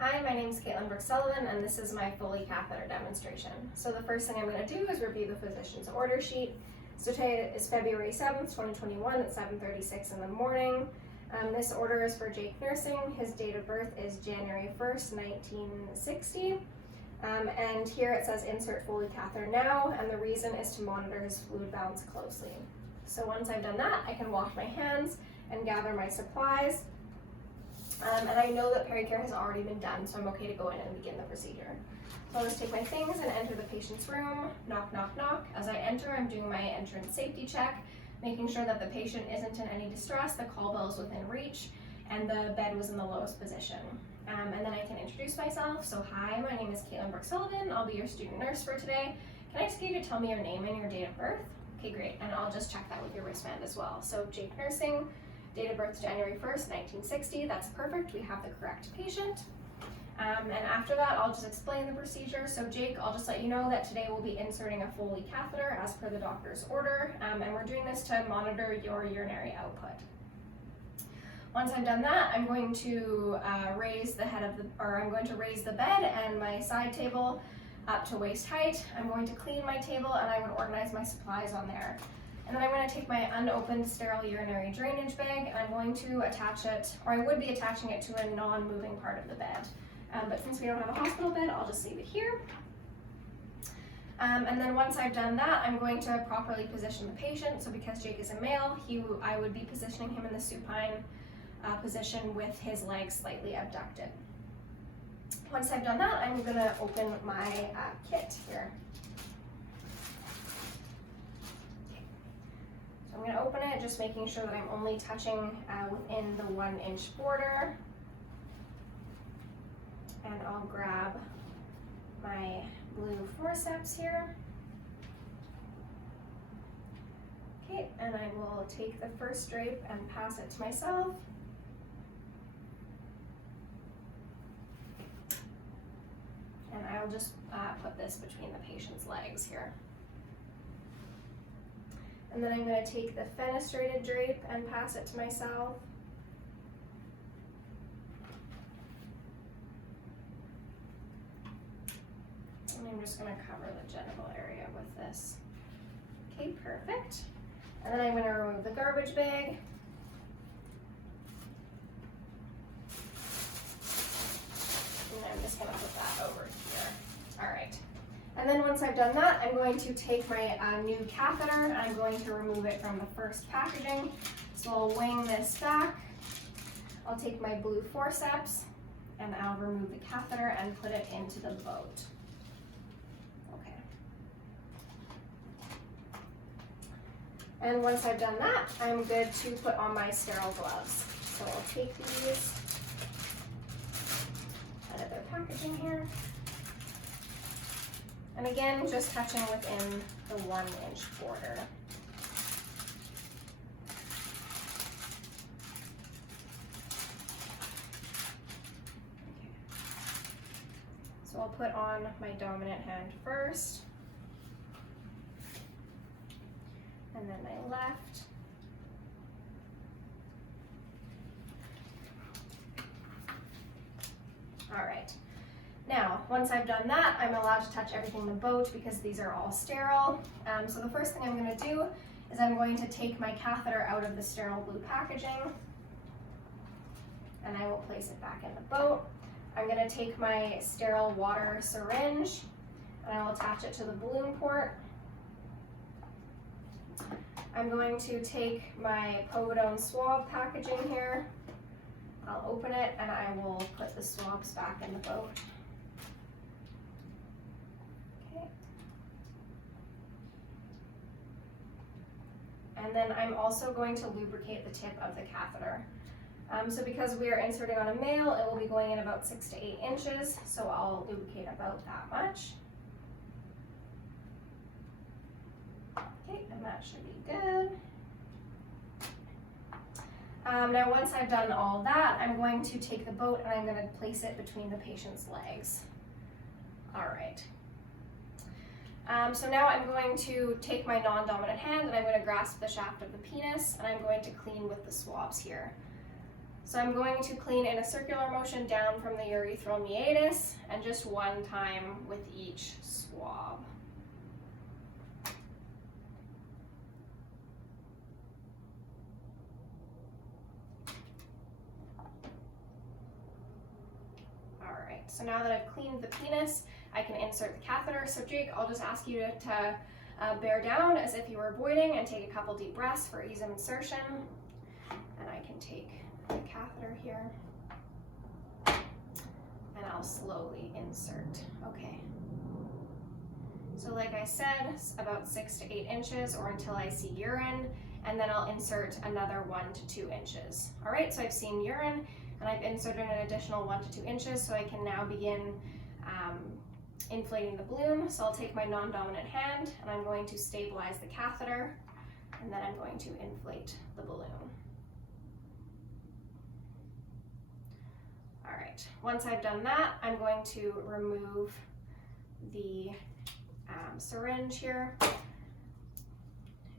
Hi, my name is Brooks-Sullivan, and this is my Foley catheter demonstration. So the first thing I'm going to do is review the physician's order sheet. So today is February 7th, 2021 at 7:36 in the morning. This order is for Jake nursing. His date of birth is January 1st, 1960. And here it says insert Foley catheter now, and the reason is to monitor his fluid balance closely. So once I've done that, I can wash my hands and gather my supplies. And I know that pericare has already been done, so I'm okay to go in and begin the procedure. So I'll just take my things and enter the patient's room, knock, knock, knock. As I enter, I'm doing my entrance safety check, making sure that the patient isn't in any distress, the call bell is within reach, and the bed was in the lowest position. And then I can introduce myself. So hi, my name is Brooks-Sullivan. I'll be your student nurse for today. Can I just get you to tell me your name and your date of birth? Okay, great, and I'll just check that with your wristband as well. So Jake nursing, date of birth January 1st, 1960, that's perfect, we have the correct patient. And after that, I'll just explain the procedure. So Jake, I'll just let you know that today we'll be inserting a Foley catheter as per the doctor's order, and we're doing this to monitor your urinary output. Once I've done that, I'm going to raise the bed and my side table up to waist height. I'm going to clean my table and I'm going to organize my supplies on there. And then I'm going to take my unopened sterile urinary drainage bag and I'm going to attach it, or I would be attaching it to a non-moving part of the bed. But since we don't have a hospital bed, I'll just leave it here. And then once I've done that, I'm going to properly position the patient. So because Jake is a male, I would be positioning him in the supine position with his legs slightly abducted. Once I've done that, I'm going to open my kit here. I'm going to open it, just making sure that I'm only touching within the 1-inch border. And I'll grab my blue forceps here. Okay, and I will take the first drape and pass it to myself. And I'll just put this between the patient's legs here. And then I'm going to take the fenestrated drape and pass it to myself. And I'm just going to cover the genital area with this. Okay, perfect. And then I'm going to remove the garbage bag. And I'm just going to put that over here. All right. And then once I've done that, I'm going to take my new catheter and I'm going to remove it from the first packaging. So I'll wing this back. I'll take my blue forceps and I'll remove the catheter and put it into the boat. Okay. And once I've done that, I'm good to put on my sterile gloves. So I'll take these out of their packaging here. And again, just touching within the 1-inch border. Okay. So I'll put on my dominant hand first, and then my left. All right. Now, once I've done that, I'm allowed to touch everything in the boat because these are all sterile. So the first thing I'm going to do is I'm going to take my catheter out of the sterile blue packaging and I will place it back in the boat. I'm going to take my sterile water syringe and I will attach it to the balloon port. I'm going to take my povidone swab packaging here. I'll open it and I will put the swabs back in the boat. And then I'm also going to lubricate the tip of the catheter. So because we are inserting on a male, it will be going in about 6 to 8 inches, so I'll lubricate about that much. Okay, and that should be good. Now once I've done all that, I'm going to take the boat and I'm going to place it between the patient's legs. All right. So now I'm going to take my non-dominant hand and I'm going to grasp the shaft of the penis and I'm going to clean with the swabs here. So I'm going to clean in a circular motion down from the urethral meatus and just one time with each swab. Alright, so now that I've cleaned the penis, I can insert the catheter. So Jake, I'll just ask you to bear down as if you were voiding and take a couple deep breaths for ease of insertion. And I can take the catheter here and I'll slowly insert. Okay. So like I said, about 6 to 8 inches or until I see urine, and then I'll insert another 1 to 2 inches. All right, so I've seen urine and I've inserted an additional 1 to 2 inches, so I can now begin inflating the balloon. So I'll take my non-dominant hand and I'm going to stabilize the catheter, and then I'm going to inflate the balloon. All right, once I've done that, I'm going to remove the syringe here,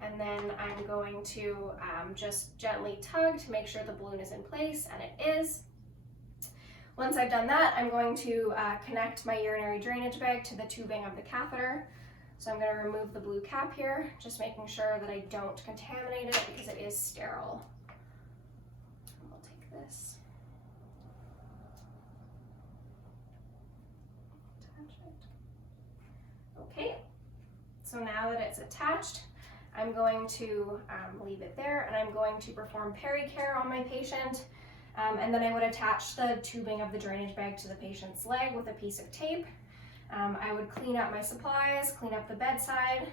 and then I'm going to just gently tug to make sure the balloon is in place, and it is. Once I've done that, I'm going to connect my urinary drainage bag to the tubing of the catheter. So I'm going to remove the blue cap here, just making sure that I don't contaminate it because it is sterile. I'll take this. Okay, so now that it's attached, I'm going to leave it there, and I'm going to perform pericare on my patient, and then I would attach the tubing of the drainage bag to the patient's leg with a piece of tape. I would clean up my supplies, clean up the bedside,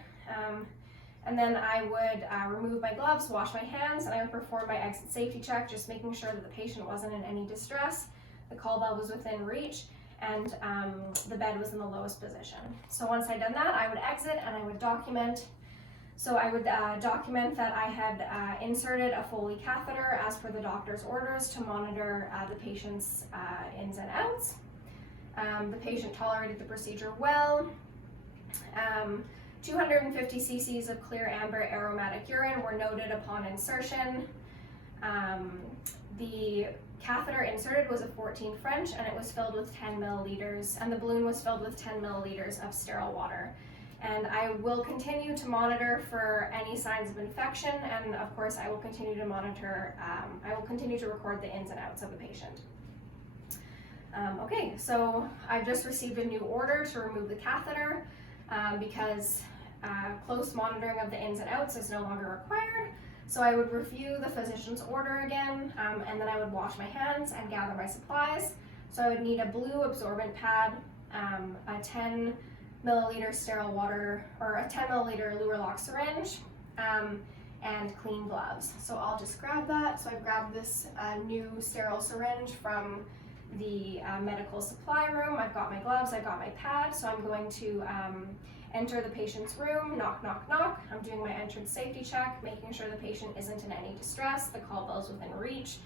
and then I would remove my gloves, wash my hands, and I would perform my exit safety check, just making sure that the patient wasn't in any distress, the call bell was within reach, and the bed was in the lowest position. So once I'd done that, I would exit and I would document. So I would document that I had inserted a Foley catheter as per the doctor's orders to monitor the patient's ins and outs. The patient tolerated the procedure well. 250 cc's of clear amber aromatic urine were noted upon insertion. The catheter inserted was a 14 French, and it was filled with 10 milliliters, and the balloon was filled with 10 milliliters of sterile water. And I will continue to monitor for any signs of infection, and of course I will continue to monitor, I will continue to record the ins and outs of the patient. Okay, so I've just received a new order to remove the catheter because close monitoring of the ins and outs is no longer required. So I would review the physician's order again, and then I would wash my hands and gather my supplies. So I would need a blue absorbent pad, a 10 milliliter sterile water, or a 10 milliliter Luerlock syringe, and clean gloves. So I'll just grab that. So I've grabbed this new sterile syringe from the medical supply room. I've got my gloves, I've got my pad, so I'm going to enter the patient's room, knock, knock, knock. I'm doing my entrance safety check, making sure the patient isn't in any distress, the call bell's within reach,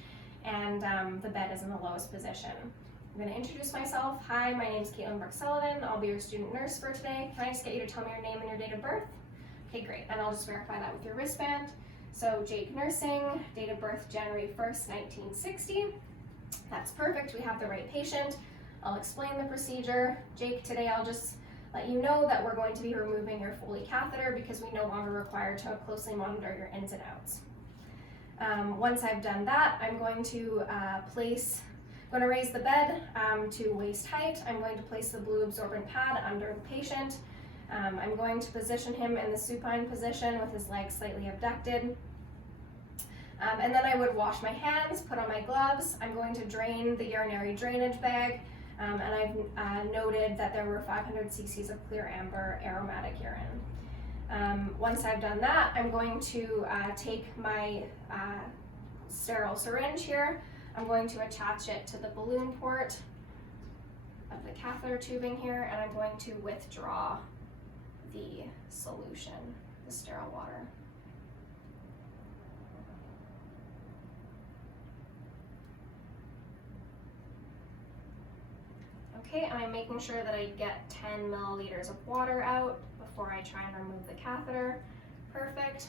and the bed is in the lowest position. I'm going to introduce myself. Hi, my name is Brooks-Sullivan. I'll be your student nurse for today. Can I just get you to tell me your name and your date of birth? Okay, great, and I'll just verify that with your wristband. So Jake Nursing, date of birth January 1st, 1960. That's perfect, we have the right patient. I'll explain the procedure. Jake, today I'll just let you know that we're going to be removing your Foley catheter because we no longer require to closely monitor your ins and outs. Once I've done that, I'm going to raise the bed to waist height. I'm going to place the blue absorbent pad under the patient. I'm going to position him in the supine position with his legs slightly abducted. And then I would wash my hands, put on my gloves. I'm going to drain the urinary drainage bag, and I've noted that there were 500 cc's of clear amber aromatic urine. Once I've done that, I'm going to take my sterile syringe here. I'm going to attach it to the balloon port of the catheter tubing here, and I'm going to withdraw the solution, the sterile water. Okay, and I'm making sure that I get 10 milliliters of water out before I try and remove the catheter. Perfect.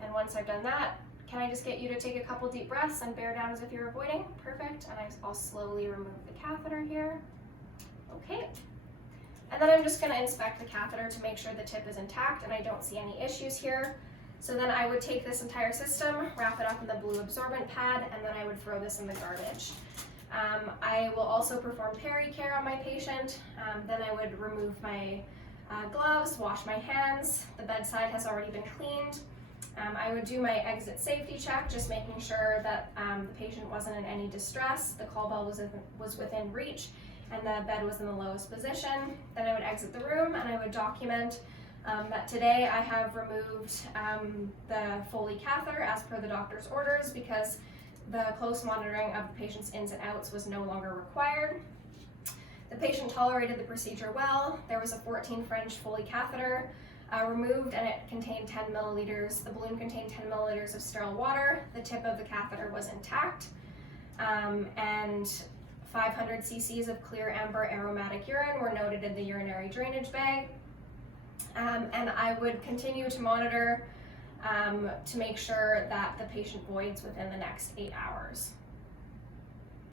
And once I've done that, can I just get you to take a couple deep breaths and bear down as if you're avoiding? Perfect. And I'll slowly remove the catheter here. Okay. And then I'm just going to inspect the catheter to make sure the tip is intact and I don't see any issues here. So then I would take this entire system, wrap it up in the blue absorbent pad, and then I would throw this in the garbage. I will also perform peri-care on my patient. Then I would remove my gloves, wash my hands. The bedside has already been cleaned. I would do my exit safety check, just making sure that the patient wasn't in any distress, the call bell was within reach, and the bed was in the lowest position. Then I would exit the room and I would document that today I have removed the Foley catheter as per the doctor's orders because the close monitoring of the patient's ins and outs was no longer required. The patient tolerated the procedure well. There was a 14 French Foley catheter removed and it contained 10 milliliters. The balloon contained 10 milliliters of sterile water. The tip of the catheter was intact and 500 cc's of clear amber aromatic urine were noted in the urinary drainage bag. And I would continue to monitor to make sure that the patient voids within the next 8 hours.